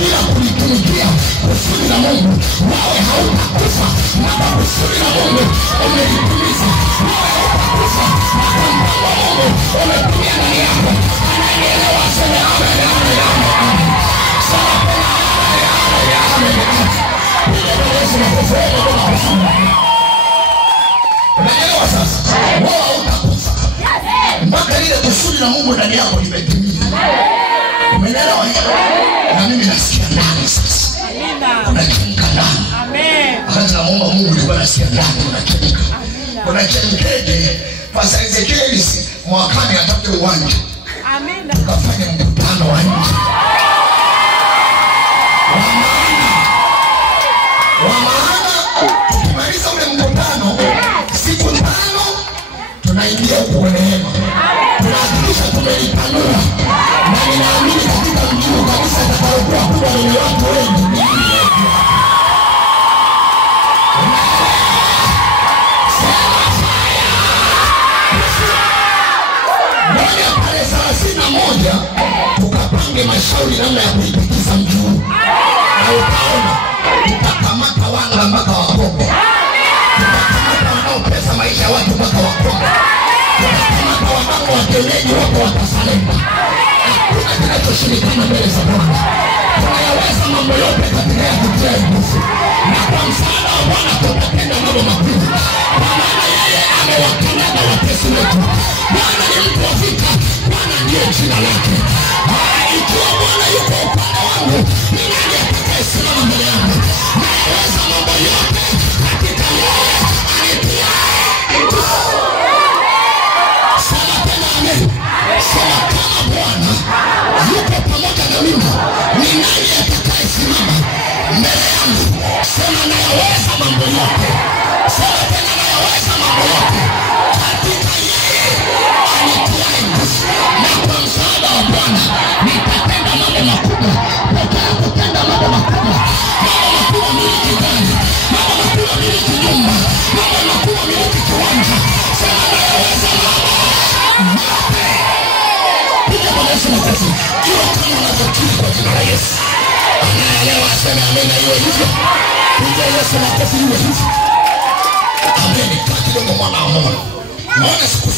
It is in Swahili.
bila kulitumikia kusudi la Mungu, nawe hautakufa. Na kusudi la Mungu umelitimiza, nawe hautakufa. Na mpango wa Mungu umetimia ndani yako. Anaelewa sema amen, amen, amen. Sema amen, amen, amen. Yesu anasema unaelewa sasa? Wewe hautakufa mpaka ile kusudi la Mungu ndani yako limetimia. Umeelewa? Na mimi nasikia ndani sasa. Unachemka ndani. Amen. Wakati na Mungu alikuwa nasikia ndani unachemka. Unachemkeje? Pastor Ezekiel mwakani atafute uwanja. Amen. Tukafanya mkutano wa nje. Wa maana tukimaliza ule mkutano siku 5 tunaingia huko neema. Tunahakikisha tumelipanua. Na ninaamini katika mji huu kanisa litakayokuwa kubwa lenye watu wengi. Ndani ya tarehe 31 tukapange mashauri namna ya kuipitisha mji huu. Na utaona tutakamata wanga mpaka Wakongo. Tutakamata wanaopesa maisha ya watu mpaka Wakongo. Tutakamata wamama wa kienyeji wako watasalemba. Hakuna kinachoshirikana mbele za Bwana. Tunayaweza mambo yote katika ya kutia nguvu. Na kwa msaada wa Bwana tutatenda mambo makubwa. Kwa maana yeye amewakanyaga watesi wetu. Bwana ni mtu wa vita. Bwana ndiye jina lake. Ikiwa Bwana yuko upande wangu, ni nani atakayesimama mbele yangu? Nayaweza mambo yote katika yeye anitiaye nguvu. Sema tena amen. Sema kama Bwana yuko pamoja na mimi, ni nani atakayesimama mbele yangu? Sema nayaweza mambo yote. Sema tena nayaweza mambo yote katika yeye anitiaye nguvu. Na kwa msaada wa Bwana nitatenda mambo makubwa. Nataka kutenda mambo makubwa. Mambo makubwa miliki gani? Mambo makubwa miliki nyumba. Mambo makubwa miliki kiwanja. Sema nayaweza mambo yote. Piga kwa Yesu makofi. Iwe kama unavyokiri kwa jina la Yesu. Anaelewa aseme amen na iwe hivyo. Piga Yesu makofi iwe hivyo. Amen. Kwa kidogo mwana wa Mungu. Naona siku